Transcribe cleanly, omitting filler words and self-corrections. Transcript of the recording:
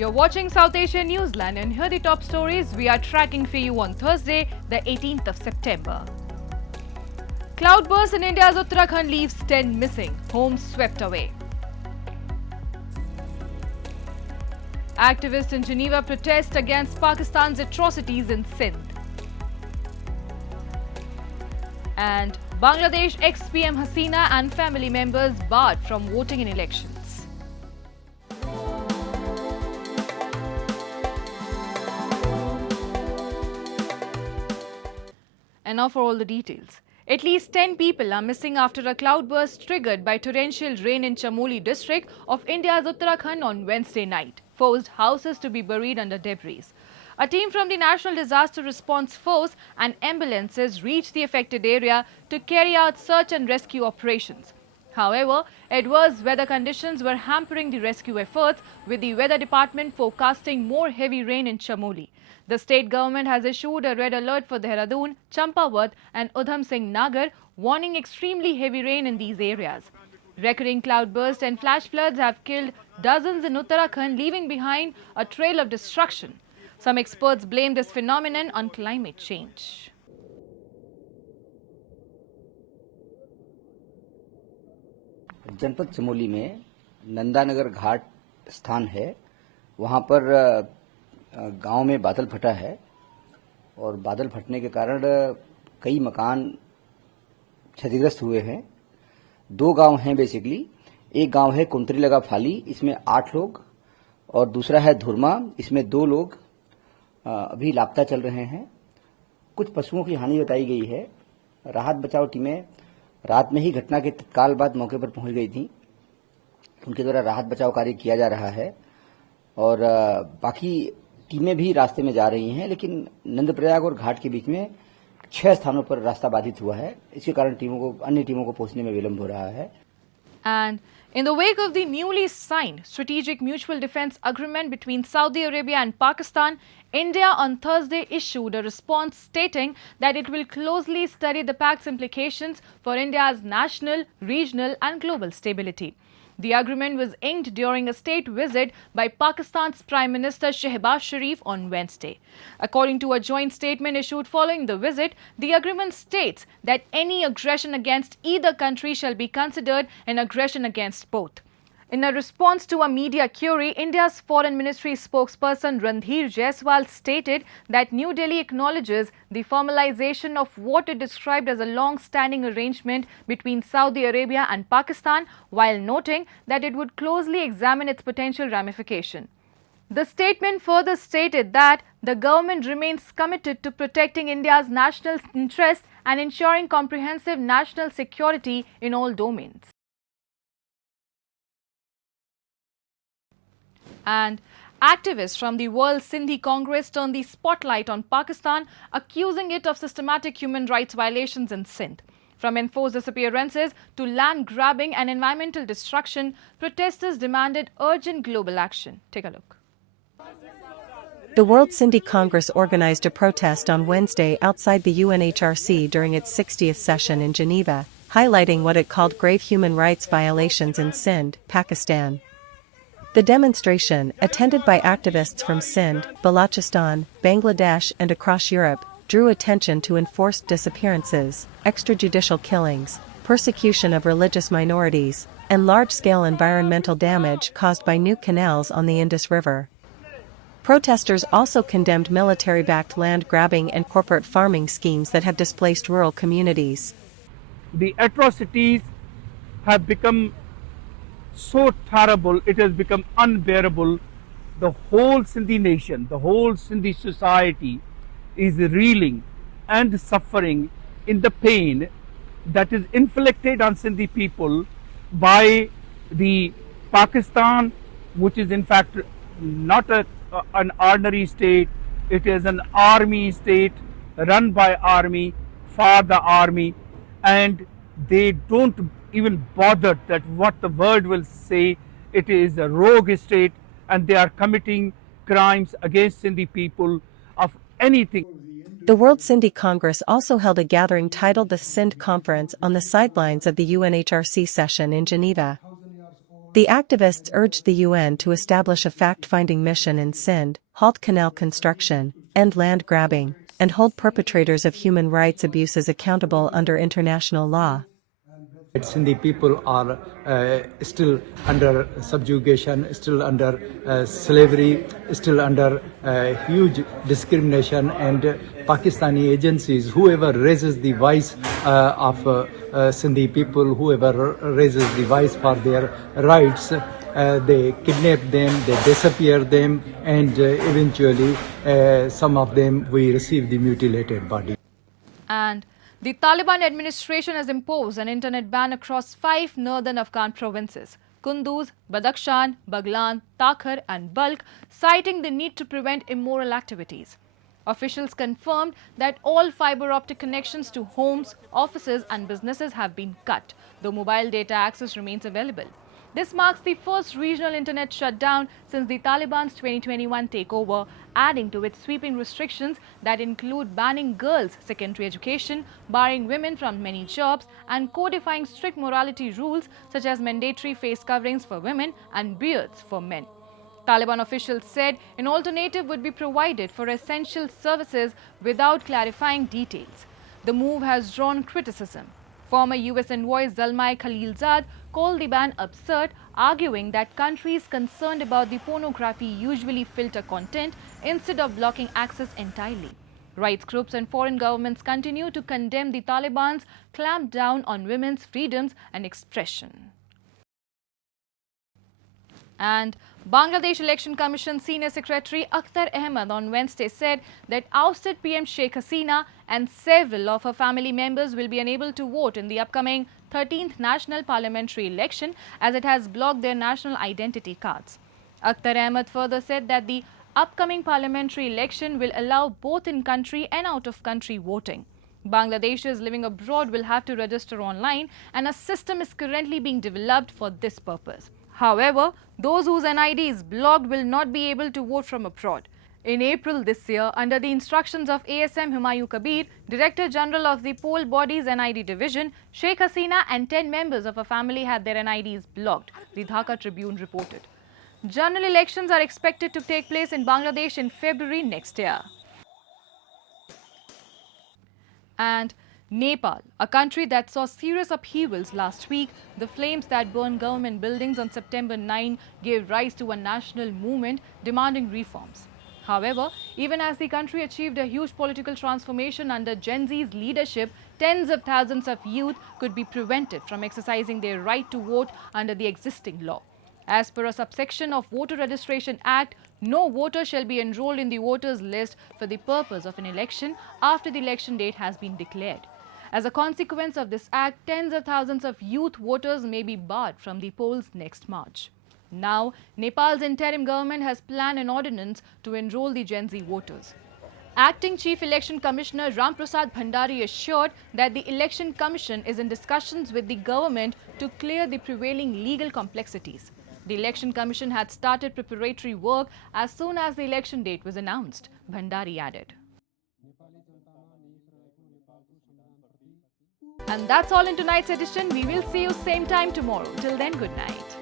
You're watching South Asian Newsland, and here are the top stories we are tracking for you on Thursday, the 18th of September. Cloudburst in India's Uttarakhand leaves 10 missing, homes swept away. Activists in Geneva protest against Pakistan's atrocities in Sindh. And Bangladesh ex-PM Hasina and family members barred from voting in elections. And now for all the details. At least 10 people are missing after a cloudburst triggered by torrential rain in Chamoli district of India's Uttarakhand on Wednesday night forced houses to be buried under debris. A team from the National Disaster Response Force and ambulances reached the affected area to carry out search and rescue operations. However, adverse weather conditions were hampering the rescue efforts, with the weather department forecasting more heavy rain in Chamoli. The state government has issued a red alert for Dehradun, Champawat and Udham Singh Nagar, warning extremely heavy rain in these areas. Recurring cloudbursts and flash floods have killed dozens in Uttarakhand, leaving behind a trail of destruction. Some experts blame this phenomenon on climate change. जनपद चमोली में नंदानगर घाट स्थान है। वहां पर गांव में बादल फटा है और बादल फटने के कारण कई मकान क्षतिग्रस्त हुए हैं। दो गांव हैं बेसिकली। एक गांव है कुंतरी लगा फाली, इसमें 8 लोग, और दूसरा है धुरमा, इसमें 2 लोग अभी लापता चल रहे हैं। कुछ पशुओं की हानि बताई गई है। राहत बचाव टीमें रात में ही घटना के तत्काल बाद मौके पर पहुंच गई थी। उनके द्वारा राहत बचाव कार्य किया जा रहा है और बाकी टीमें भी रास्ते में जा रही हैं, लेकिन नंदप्रयाग और घाट के बीच में 6 स्थानों पर रास्ता बाधित हुआ है। इसके कारण अन्य टीमों को पहुंचने में विलंब हो रहा है। And in the wake of the newly signed Strategic Mutual Defence Agreement between Saudi Arabia and Pakistan, India on Thursday issued a response stating that it will closely study the pact's implications for India's national, regional and global stability. The agreement was inked during a state visit by Pakistan's Prime Minister Shehbaz Sharif on Wednesday. According to a joint statement issued following the visit, the agreement states that any aggression against either country shall be considered an aggression against both. In a response to a media query, India's Foreign Ministry spokesperson Randhir Jaiswal stated that New Delhi acknowledges the formalization of what it described as a long-standing arrangement between Saudi Arabia and Pakistan, while noting that it would closely examine its potential ramification. The statement further stated that the government remains committed to protecting India's national interests and ensuring comprehensive national security in all domains. And activists from the World Sindhi Congress turned the spotlight on Pakistan, accusing it of systematic human rights violations in Sindh. From enforced disappearances to land grabbing and environmental destruction, protesters demanded urgent global action. Take a look. The World Sindhi Congress organized a protest on Wednesday outside the UNHRC during its 60th session in Geneva, highlighting what it called grave human rights violations in Sindh, Pakistan. The demonstration, attended by activists from Sindh, Balochistan, Bangladesh and across Europe, drew attention to enforced disappearances, extrajudicial killings, persecution of religious minorities, and large-scale environmental damage caused by new canals on the Indus River. Protesters also condemned military-backed land grabbing and corporate farming schemes that have displaced rural communities. The atrocities have become so terrible, it has become unbearable. The whole Sindhi nation, the whole Sindhi society is reeling and suffering in the pain that is inflicted on Sindhi people by the Pakistan, which is in fact not an ordinary state. It is an army state run by army for the army, and they don't even bothered that what the world will say. It is a rogue state and they are committing crimes against Sindhi people of anything. The World Sindhi Congress also held a gathering titled the Sindh Conference on the sidelines of the UNHRC session in Geneva. The activists urged the UN to establish a fact-finding mission in Sindh, halt canal construction, end land grabbing, and hold perpetrators of human rights abuses accountable under international law. Sindhi people are still under subjugation, still under slavery, still under huge discrimination, and Pakistani agencies, whoever raises the voice of Sindhi people, whoever raises the voice for their rights, they kidnap them, they disappear them, and eventually some of them we receive the mutilated body. And the Taliban administration has imposed an internet ban across 5 northern Afghan provinces: Kunduz, Badakhshan, Baghlan, Takhar and Balkh, citing the need to prevent immoral activities. Officials confirmed that all fiber optic connections to homes, offices and businesses have been cut, though mobile data access remains available. This marks the first regional internet shutdown since the Taliban's 2021 takeover, adding to its sweeping restrictions that include banning girls' secondary education, barring women from many jobs, and codifying strict morality rules such as mandatory face coverings for women and beards for men. Taliban officials said an alternative would be provided for essential services without clarifying details. The move has drawn criticism. Former US envoy Zalmay Khalilzad called the ban absurd, arguing that countries concerned about the pornography usually filter content instead of blocking access entirely. Rights groups and foreign governments continue to condemn the Taliban's clampdown on women's freedoms and expression. And Bangladesh Election Commission Senior Secretary Akhtar Ahmed on Wednesday said that ousted PM Sheikh Hasina and several of her family members will be unable to vote in the upcoming 13th National Parliamentary election as it has blocked their national identity cards. Akhtar Ahmed further said that the upcoming parliamentary election will allow both in-country and out-of-country voting. Bangladeshis living abroad will have to register online, and a system is currently being developed for this purpose. However, those whose NID is blocked will not be able to vote from abroad. In April this year, under the instructions of ASM Humayun Kabir, Director General of the Poll Body's NID Division, Sheikh Hasina and 10 members of her family had their NIDs blocked, the Dhaka Tribune reported. General elections are expected to take place in Bangladesh in February next year. And Nepal, a country that saw serious upheavals last week, the flames that burned government buildings on September 9 gave rise to a national movement demanding reforms. However, even as the country achieved a huge political transformation under Gen Z's leadership, tens of thousands of youth could be prevented from exercising their right to vote under the existing law. As per a subsection of Voter Registration Act, no voter shall be enrolled in the voters list for the purpose of an election after the election date has been declared. As a consequence of this act, tens of thousands of youth voters may be barred from the polls next March. Now, Nepal's interim government has planned an ordinance to enroll the Gen Z voters. Acting Chief Election Commissioner Ramprasad Bhandari assured that the Election Commission is in discussions with the government to clear the prevailing legal complexities. The Election Commission had started preparatory work as soon as the election date was announced, Bhandari added. And that's all in tonight's edition. We will see you same time tomorrow. Till then, good night.